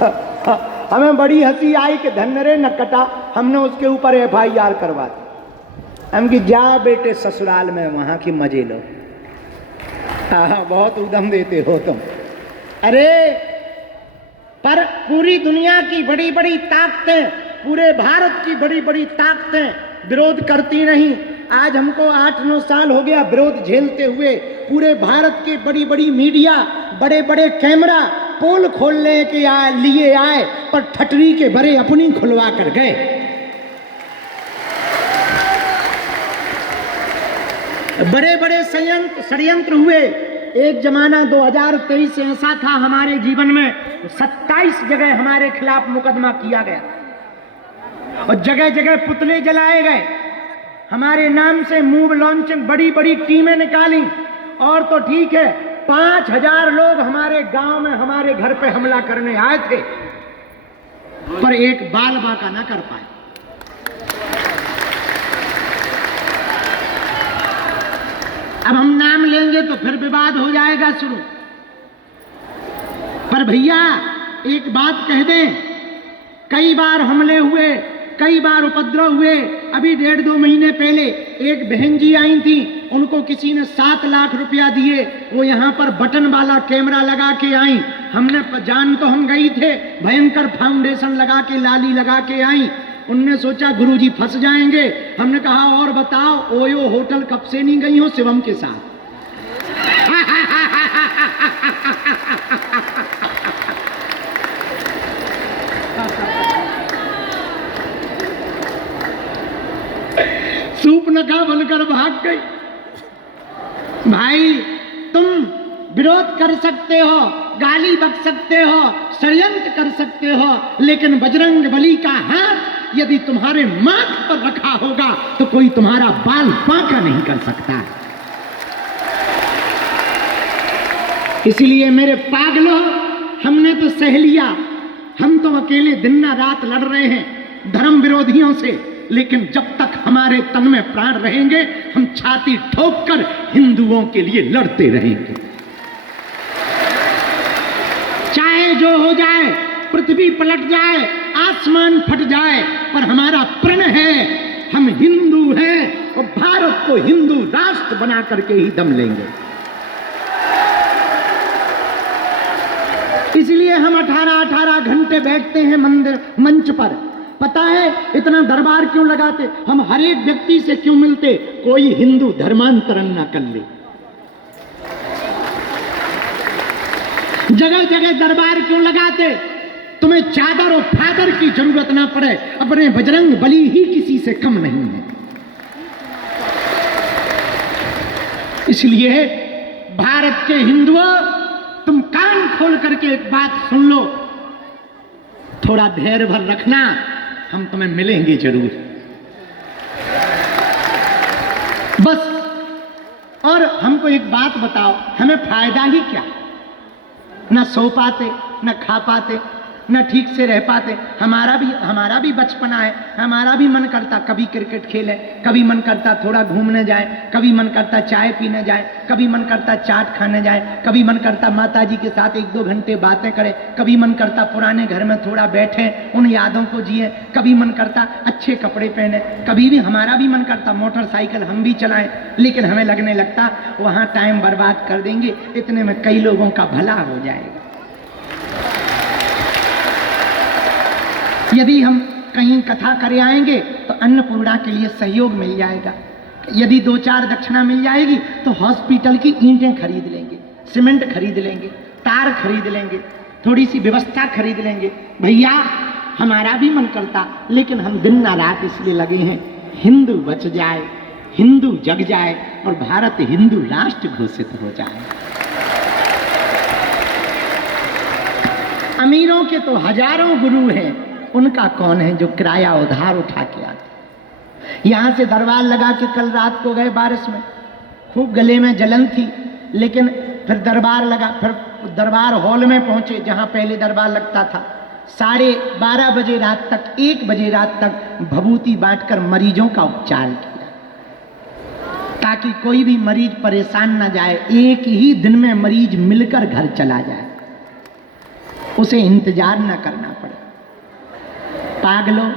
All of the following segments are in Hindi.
हमें बड़ी हंसी आई कि धन्य न कटा, हमने उसके ऊपर FIR करवा दी। हम कि जा बेटे ससुराल में वहां की मजे लो। हाँ, बहुत उदम देते हो तुम। अरे पर पूरी दुनिया की बड़ी बड़ी ताकतें, पूरे भारत की बड़ी बड़ी ताकतें विरोध करती नहीं। आज हमको 8-9 साल हो गया विरोध झेलते हुए। पूरे भारत के बड़ी बड़ी मीडिया, बड़े बड़े कैमरा पोल खोलने के लिए आए, पर ठटरी के बड़े अपनी खुलवा कर गए। बड़े बड़े षड्यंत्र हुए। एक जमाना 2023 से ऐसा था हमारे जीवन में, 27 जगह हमारे खिलाफ मुकदमा किया गया और जगह जगह पुतले जलाए गए। हमारे नाम से मूव लॉन्चिंग बड़ी बड़ी टीमें निकाली। और तो ठीक है, 5000 लोग हमारे गांव में हमारे घर पे हमला करने आए थे, पर एक बाल बांका ना कर पाए। अब हम नाम लेंगे तो फिर विवाद हो जाएगा शुरू। पर भैया एक बात कह दें, कई बार हमले हुए, कई बार उपद्रव हुए। अभी 1.5-2 महीने पहले एक बहन जी आई थी, उनको किसी ने 7 लाख रुपया दिए, वो यहाँ पर बटन वाला कैमरा लगा के आई। हमने जान तो हम गई थे, भयंकर फाउंडेशन लगा के, लाली लगा के आई। उनने सोचा गुरुजी फंस जाएंगे। हमने कहा और बताओ, ओयो होटल कब से नहीं गई हो शिवम के साथ? सूपनखा बनकर भाग गई। भाई तुम विरोध कर सकते हो, गाली बक सकते हो, षड्यंत्र कर सकते हो, लेकिन बजरंग बली का हाथ यदि तुम्हारे माथ पर रखा होगा तो कोई तुम्हारा बाल बांका नहीं कर सकता। इसलिए मेरे पागलों, हमने तो सह लिया। हम तो अकेले दिन रात लड़ रहे हैं धर्म विरोधियों से, लेकिन जब तक हमारे तन में प्राण रहेंगे, हम छाती ठोककर हिंदुओं के लिए लड़ते रहेंगे। चाहे जो हो जाए, पृथ्वी पलट जाए, आसमान फट जाए, पर हमारा प्रण है, हम हिंदू हैं और भारत को हिंदू राष्ट्र बना करके ही दम लेंगे। इसलिए हम 18-18 घंटे बैठते हैं मंच पर। पता है इतना दरबार क्यों लगाते? हम हर एक व्यक्ति से क्यों मिलते? कोई हिंदू धर्मांतरण ना कर ले। जगह जगह दरबार क्यों लगाते? तुम्हें चादर और फादर की जरूरत ना पड़े। अपने बजरंग बली ही किसी से कम नहीं है। इसलिए भारत के हिंदुओं, तुम कान खोल करके एक बात सुन लो, थोड़ा धैर्य भर रखना, हम तुम्हें मिलेंगे जरूर। बस। और हमको एक बात बताओ, हमें फायदा ही क्या? न सो पाते, न खा पाते, न ठीक से रह पाते। हमारा भी बचपना है, हमारा भी मन करता कभी क्रिकेट खेले, कभी मन करता थोड़ा घूमने जाए, कभी मन करता चाय पीने जाए, कभी मन करता चाट खाने जाए, कभी मन करता माताजी के साथ 1-2 घंटे बातें करें, कभी मन करता पुराने घर में थोड़ा बैठे, उन यादों को जिए, कभी मन करता अच्छे कपड़े पहने, कभी भी हमारा भी मन करता मोटरसाइकिल हम भी चलाएं। लेकिन हमें लगने लगता वहां टाइम बर्बाद कर देंगे, इतने में कई लोगों का भला हो जाएगा। यदि हम कहीं कथा करे आएंगे तो अन्नपूर्णा के लिए सहयोग मिल जाएगा। यदि 2-4 दक्षिणा मिल जाएगी तो हॉस्पिटल की ईंटें खरीद लेंगे, सीमेंट खरीद लेंगे, तार खरीद लेंगे, थोड़ी सी व्यवस्था खरीद लेंगे। भैया हमारा भी मन करता, लेकिन हम दिन ना रात इसलिए लगे हैं हिंदू बच जाए, हिंदू जग जाए और भारत हिंदू राष्ट्र घोषित हो जाए। अमीरों के तो हजारों गुरु हैं, उनका कौन है जो किराया उधार उठा के आते? यहां से दरबार लगा के कल रात को गए बारिश में, खूब गले में जलन थी, लेकिन फिर दरबार लगा, फिर दरबार हॉल में पहुंचे जहां पहले दरबार लगता था। 12:30 बजे रात तक, 1 बजे रात तक भभूति बांटकर मरीजों का उपचार किया, ताकि कोई भी मरीज परेशान ना जाए, एक ही दिन में मरीज मिलकर घर चला जाए। उसे इंतजार न करना पड़े। पागलों,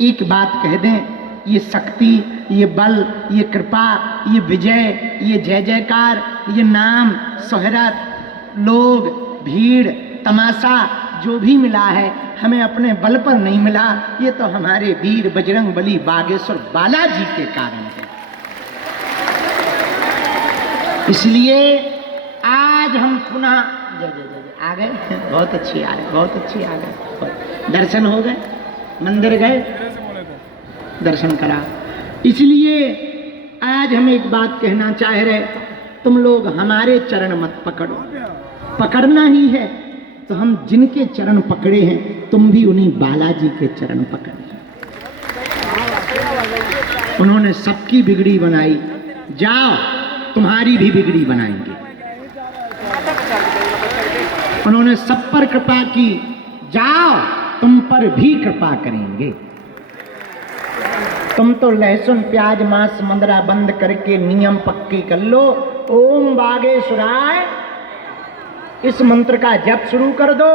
एक बात कह दें, ये शक्ति, ये बल, ये कृपा, ये विजय, ये जय जयकार, ये नाम, शोहरत, लोग, भीड़, तमाशा जो भी मिला है, हमें अपने बल पर नहीं मिला। ये तो हमारे वीर बजरंगबली बागेश्वर बालाजी के कारण है। इसलिए आज हम पुनः जय जय जय आ गए, बहुत अच्छी आ गए, बहुत अच्छी आ गए। दर्शन हो गए, मंदिर गए, दर्शन करा। इसलिए आज हम एक बात कहना चाह रहे, तुम लोग हमारे चरण मत पकड़ो, पकड़ना ही है तो हम जिनके चरण पकड़े हैं तुम भी उन्हीं बालाजी के चरण पकड़े। उन्होंने सबकी बिगड़ी बनाई, जाओ तुम्हारी भी बिगड़ी बनाएंगे। उन्होंने सब पर कृपा की, जाओ तुम पर भी कृपा करेंगे। तुम तो लहसुन प्याज मांस मंदरा बंद करके नियम पक्के कर लो। ओम बागेश्वराय इस मंत्र का जप शुरू कर दो।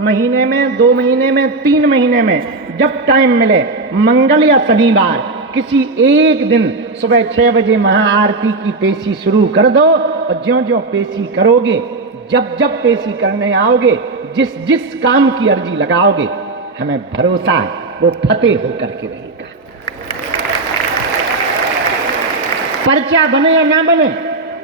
महीने में, 2 महीने में, 3 महीने में जब टाइम मिले, मंगल या शनिवार किसी एक दिन सुबह 6 बजे महाआरती की पेशी शुरू कर दो। और ज्यों ज्यों पेशी करोगे, जब जब पेशी करने आओगे, जिस जिस काम की अर्जी लगाओगे, हमें भरोसा है वो फतेह होकर के रहेगा। पर्चा बने या ना बने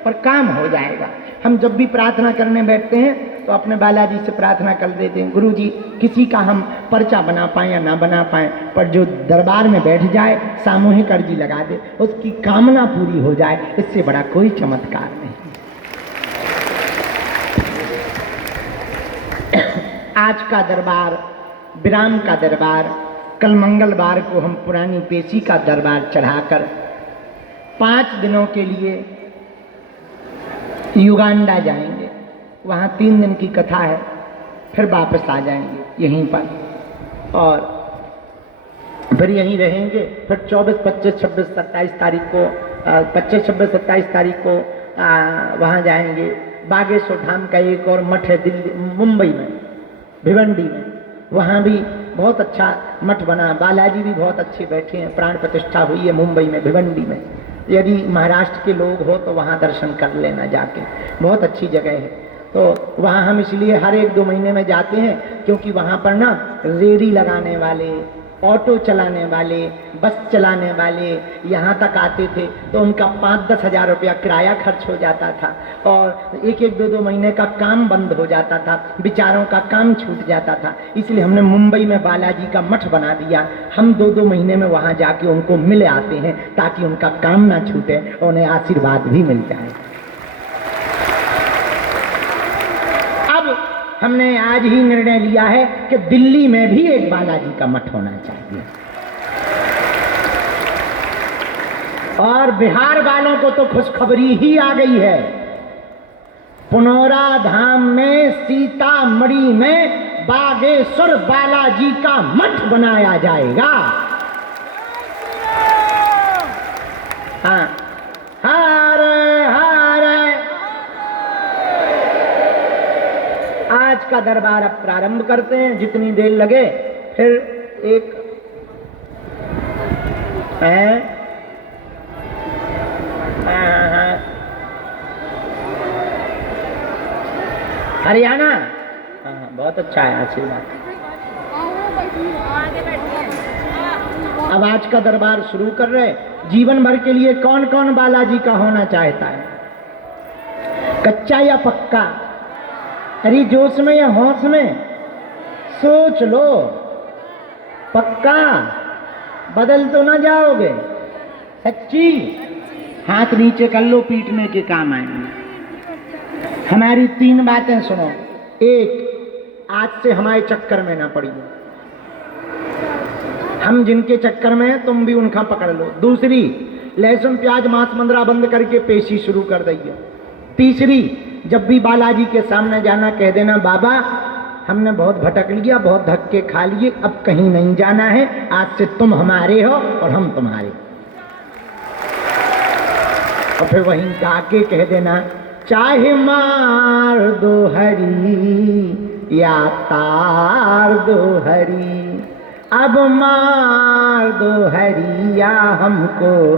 पर काम हो जाएगा। हम जब भी प्रार्थना करने बैठते हैं तो अपने बालाजी से प्रार्थना कर देते हैं, गुरु जी किसी का हम पर्चा बना पाए या ना बना पाए, पर जो दरबार में बैठ जाए, सामूहिक अर्जी लगा दे, उसकी कामना पूरी हो जाए, इससे बड़ा कोई चमत्कार नहीं। आज का दरबार विराम का दरबार, कल मंगलवार को हम पुरानी पेशी का दरबार चढ़ाकर 5 दिनों के लिए युगांडा जाएंगे। वहाँ 3 दिन की कथा है, फिर वापस आ जाएंगे यहीं पर और फिर यहीं रहेंगे। फिर 24, 25, 26, 27 तारीख को 25, 26, 27 तारीख को वहाँ जाएंगे। बागेश्वर धाम का एक और मठ है दिल्ली, मुंबई में, भिवंडी में, वहाँ भी बहुत अच्छा मठ बना। बालाजी भी बहुत अच्छे बैठे हैं, प्राण प्रतिष्ठा हुई है मुंबई में, भिवंडी में। यदि महाराष्ट्र के लोग हो तो वहाँ दर्शन कर लेना जाके, बहुत अच्छी जगह है। तो वहाँ हम इसलिए हर 1-2 महीने में जाते हैं क्योंकि वहाँ पर ना रेडी लगाने वाले, ऑटो चलाने वाले, बस चलाने वाले यहाँ तक आते थे तो उनका 5-10 हज़ार रुपया किराया खर्च हो जाता था और 1-1, 2-2 महीने का काम बंद हो जाता था, बेचारों का काम छूट जाता था। इसलिए हमने मुंबई में बालाजी का मठ बना दिया। हम 2-2 महीने में वहाँ जाके उनको मिल आते हैं ताकि उनका काम ना छूटे और उन्हें आशीर्वाद भी मिल जाए। हमने आज ही निर्णय लिया है कि दिल्ली में भी एक बालाजी का मठ होना चाहिए और बिहार वालों को तो खुशखबरी ही आ गई है। पुनौरा धाम में, सीतामढ़ी में बागेश्वर बालाजी का मठ बनाया जाएगा। हाँ, हरे हरे। आज का दरबार अब प्रारंभ करते हैं, जितनी देर लगे। फिर एक हरियाणा, हाँ बहुत अच्छा है, आशीर्वाद। अब आज का दरबार शुरू कर रहे। जीवन भर के लिए कौन कौन बालाजी का होना चाहता है? कच्चा या पक्का? अरे जोश में या होश में सोच लो। पक्का? बदल तो ना जाओगे? सच्ची? हाथ नीचे कर लो, पीटने के काम आएंगे। हमारी 3 बातें सुनो। 1, आज से हमारे चक्कर में ना पड़िए। हम जिनके चक्कर में हैं तुम भी उनका पकड़ लो। 2, लहसुन प्याज मांस मंदरा बंद करके पेशी शुरू कर दइए। 3, जब भी बालाजी के सामने जाना कह देना, बाबा हमने बहुत भटक लिया, बहुत धक्के खा लिए, अब कहीं नहीं जाना है, आज से तुम हमारे हो और हम तुम्हारे। और फिर वहीं जाके कह देना, चाहे मार दो हरी या तार दो हरी, अब मार दो हरी या हमको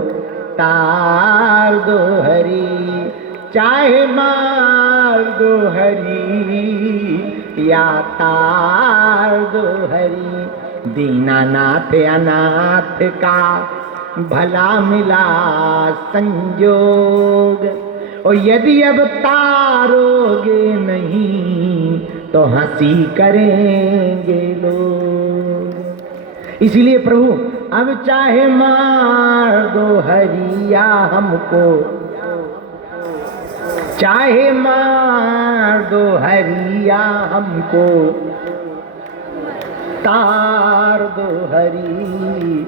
तार दो हरी, चाहे मार दो हरी या तार दो हरी। दीनानाथ अनाथ का भला मिला संयोग, और यदि अब तारोगे नहीं तो हंसी करेंगे लोग। इसीलिए प्रभु अब चाहे मार दो हरिया हमको, चाहे मार दो हरिया हमको, तार दो हरी,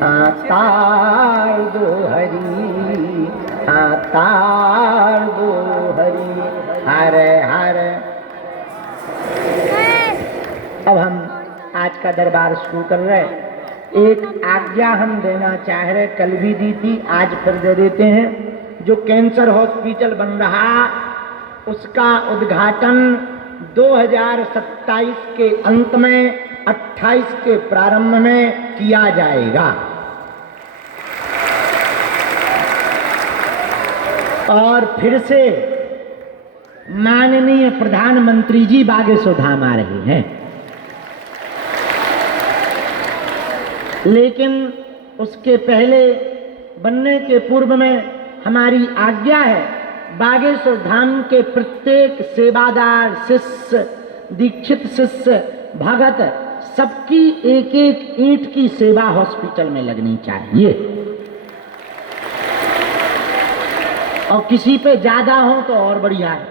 हाँ तार दो हरी, हाँ तार दो हरी। हरे हरे। अब हम आज का दरबार शुरू कर रहे हैं। एक आज्ञा हम देना चाह रहे, कल भी दी थी, आज फिर दे देते हैं। जो कैंसर हॉस्पिटल बन रहा उसका उद्घाटन 2027 के अंत में 28 के प्रारंभ में किया जाएगा। और फिर से माननीय प्रधानमंत्री जी बागेश्वर धाम आ रहे हैं, लेकिन उसके पहले बनने के पूर्व में हमारी आज्ञा है, बागेश्वर धाम के प्रत्येक सेवादार शिष्य, दीक्षित शिष्य, भगत, सबकी एक एक ईंट की सेवा हॉस्पिटल में लगनी चाहिए। और किसी पे ज्यादा हो तो और बढ़िया है,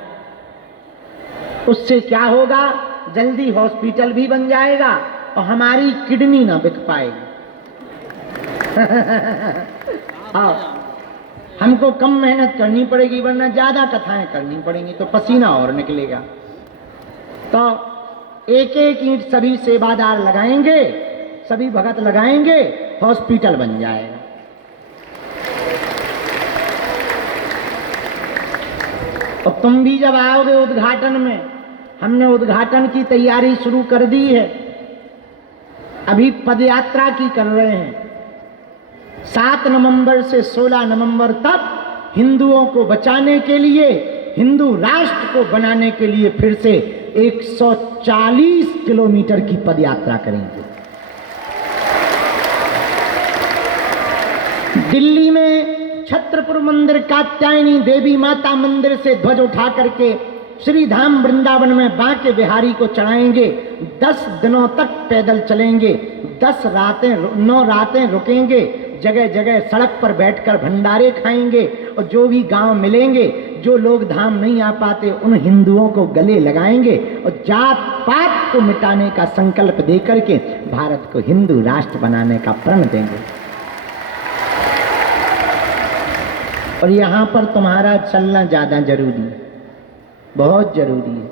उससे क्या होगा, जल्दी हॉस्पिटल भी बन जाएगा और हमारी किडनी ना बिक पाएगी। हाँ, हमको कम मेहनत करनी पड़ेगी, वरना ज्यादा कथाएं करनी पड़ेंगी तो पसीना और निकलेगा। तो एक एक ईंट सभी सेवादार लगाएंगे, सभी भगत लगाएंगे, हॉस्पिटल बन जाएगा। और तुम भी जब आओगे उद्घाटन में, हमने उद्घाटन की तैयारी शुरू कर दी है, अभी पदयात्रा की कर रहे हैं। 7 नवंबर से 16 नवंबर तक हिंदुओं को बचाने के लिए, हिंदू राष्ट्र को बनाने के लिए फिर से 140 किलोमीटर की पदयात्रा करेंगे। दिल्ली में छत्रपुर मंदिर, कात्यायनी देवी माता मंदिर से ध्वज उठा करके श्री धाम वृंदावन में बांके बिहारी को चढ़ाएंगे। 10 दिनों तक पैदल चलेंगे, 9 रातें रुकेंगे, जगह जगह सड़क पर बैठकर भंडारे खाएंगे। और जो भी गांव मिलेंगे, जो लोग धाम नहीं आ पाते, उन हिंदुओं को गले लगाएंगे और जात पात को मिटाने का संकल्प देकर के भारत को हिंदू राष्ट्र बनाने का प्रण देंगे। और यहाँ पर तुम्हारा चलना ज्यादा जरूरी है, बहुत जरूरी है,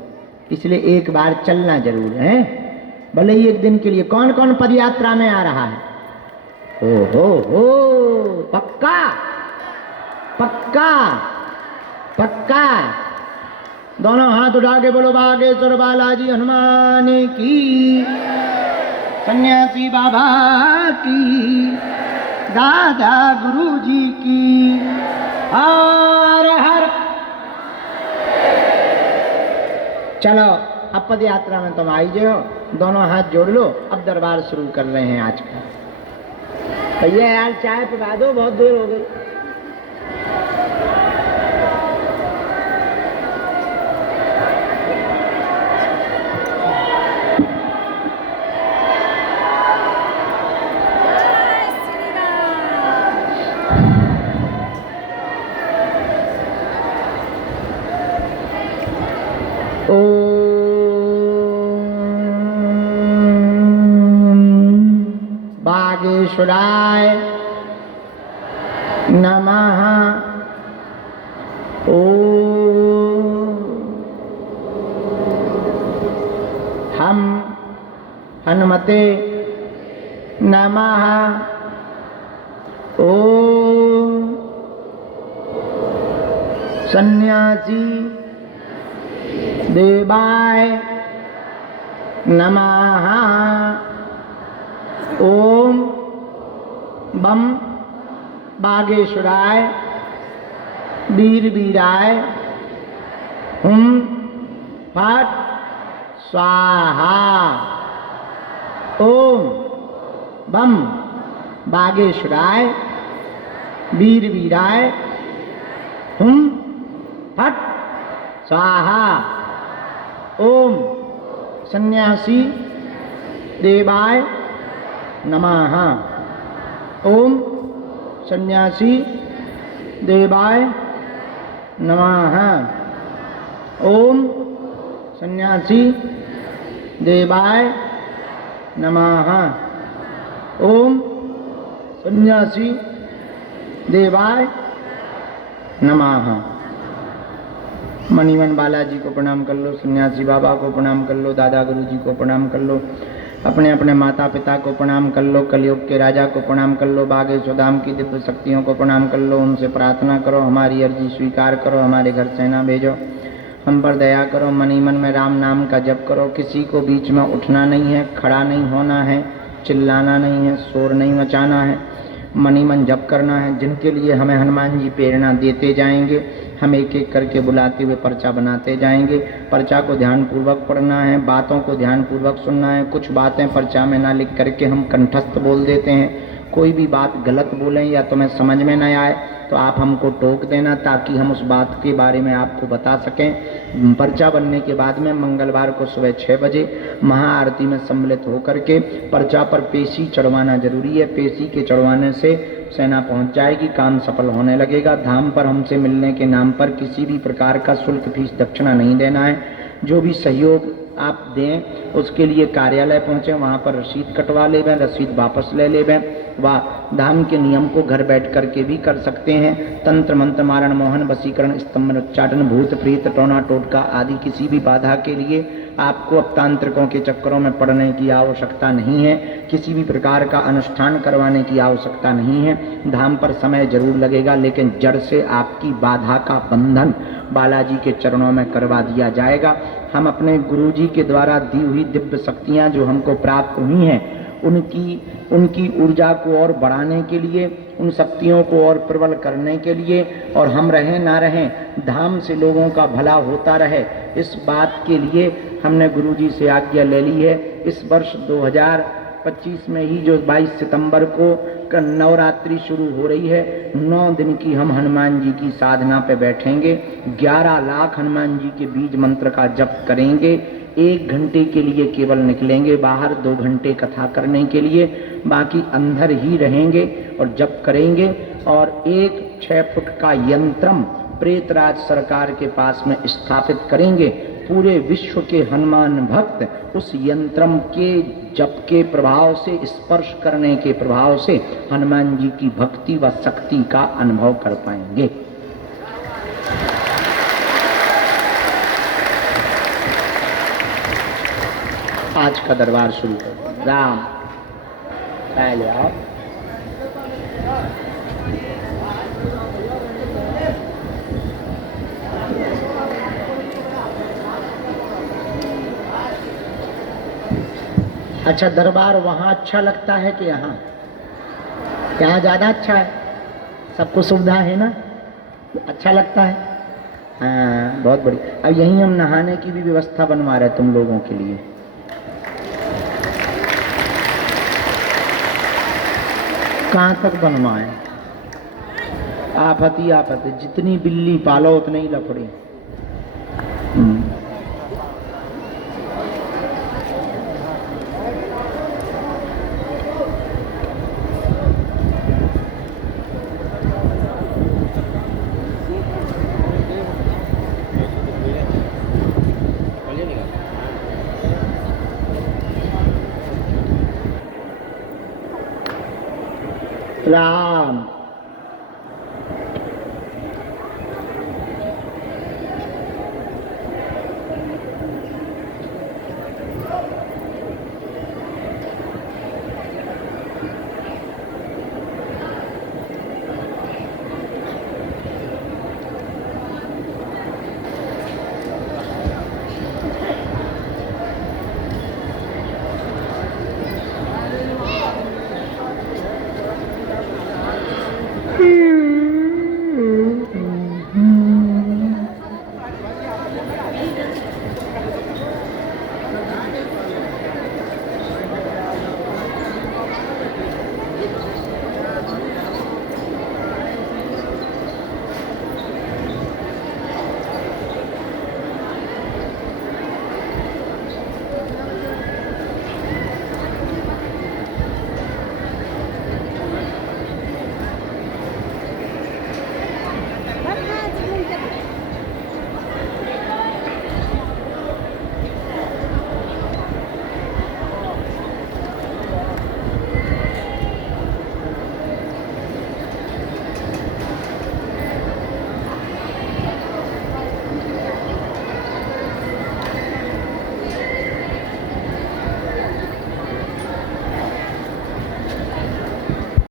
इसलिए एक बार चलना जरूर है, भले ही एक दिन के लिए। कौन कौन पदयात्रा में आ रहा है? हो पक्का पक्का पक्का। दोनों हाथ उठा के बोलो बागेश्वर बालाजी हनुमान की, सन्यासी बाबा की, दादा गुरु जी की। हर हर। चलो अब पद यात्रा में तुम आई जो, दोनों हाथ जोड़ लो। अब दरबार शुरू कर रहे हैं आज का। भैया यार चाय पका दो, बहुत देर हो गई। बागेश्वराय नमः। ओम हम हनुमते नमः। ओम सन्यासी देवाय नमः। ओम बम बागेश्वराय वीर वीराय हुम फट स्वाहा। ओम बम बागेश्वराय वीर वीराय हुम फट स्वाहा। ओम सन्यासी देवाय नमः। ओम सन्यासी देवाय नमः। ओम सन्यासी देवाय नमः। ओम सन्यासी देवाय नमः। मणिमन बालाजी को प्रणाम कर लो, सन्यासी बाबा को प्रणाम कर लो, दादा गुरु जी को प्रणाम कर लो, अपने अपने माता पिता को प्रणाम कर लो, कलयुग के राजा को प्रणाम कर लो, बागेश्वर धाम की दिव्य शक्तियों को प्रणाम कर लो, उनसे प्रार्थना करो, हमारी अर्जी स्वीकार करो, हमारे घर सेना भेजो, हम पर दया करो। मनी मन में राम नाम का जप करो। किसी को बीच में उठना नहीं है, खड़ा नहीं होना है, चिल्लाना नहीं है, शोर नहीं मचाना है, मनी मन जप करना है। जिनके लिए हमें हनुमान जी प्रेरणा देते जाएंगे, हम एक एक करके बुलाते हुए पर्चा बनाते जाएंगे। पर्चा को ध्यानपूर्वक पढ़ना है, बातों को ध्यानपूर्वक सुनना है। कुछ बातें पर्चा में ना लिख करके हम कंठस्थ बोल देते हैं। कोई भी बात गलत बोलें या तुम्हें समझ में न आए तो आप हमको टोक देना, ताकि हम उस बात के बारे में आपको बता सकें। पर्चा बनने के बाद में मंगलवार को सुबह 6 बजे महाआरती में सम्मिलित होकर के पर्चा पर पेशी चढ़वाना जरूरी है। पेशी के चढ़वाने से सेना पहुंच जाएगी, काम सफल होने लगेगा। धाम पर हमसे मिलने के नाम पर किसी भी प्रकार का शुल्क फीस दक्षिणा नहीं देना है। जो भी सहयोग आप दें उसके लिए कार्यालय पहुँचे, वहाँ पर रसीद कटवा ले बें, रसीद वापस ले ले बें। व धाम के नियम को घर बैठ करके भी कर सकते हैं। तंत्र मंत्र मारण मोहन वशीकरण स्तंभन उच्चाटन भूत प्रेत टोना टोटका आदि किसी भी बाधा के लिए आपको अब तांत्रिकों के चक्करों में पड़ने की आवश्यकता नहीं है। किसी भी प्रकार का अनुष्ठान करवाने की आवश्यकता नहीं है। धाम पर समय जरूर लगेगा, लेकिन जड़ से आपकी बाधा का बंधन बालाजी के चरणों में करवा दिया जाएगा। हम अपने गुरुजी के द्वारा दी हुई दिव्य शक्तियाँ जो हमको प्राप्त हुई हैं, उनकी ऊर्जा को और बढ़ाने के लिए, उन शक्तियों को और प्रबल करने के लिए, और हम रहें ना रहें, धाम से लोगों का भला होता रहे, इस बात के लिए हमने गुरुजी से आज्ञा ले ली है। इस वर्ष 2025 में ही जो 22 सितंबर को नवरात्रि शुरू हो रही है, 9 दिन की हम हनुमान जी की साधना पे बैठेंगे। 11 लाख हनुमान जी के बीज मंत्र का जप करेंगे। 1 घंटे के लिए केवल निकलेंगे बाहर, 2 घंटे कथा करने के लिए, बाकी अंदर ही रहेंगे और जप करेंगे। और एक 6 फुट का यंत्रम प्रेतराज सरकार के पास में स्थापित करेंगे। पूरे विश्व के हनुमान भक्त उस यंत्रम के जप के प्रभाव से, स्पर्श करने के प्रभाव से हनुमान जी की भक्ति व शक्ति का अनुभव कर पाएंगे। आज का दरबार शुरू करो। राम पहले आओ। अच्छा, दरबार वहाँ अच्छा लगता है कि यहाँ? यहाँ ज़्यादा अच्छा है, सबको सुविधा है ना, अच्छा लगता है। हाँ, बहुत बढ़िया। अब यहीं हम नहाने की भी व्यवस्था बनवा रहे हैं तुम लोगों के लिए। कहाँ तक बनवाएं? आफत ही आफत है, जितनी बिल्ली पालो उतने ही लफड़े। राम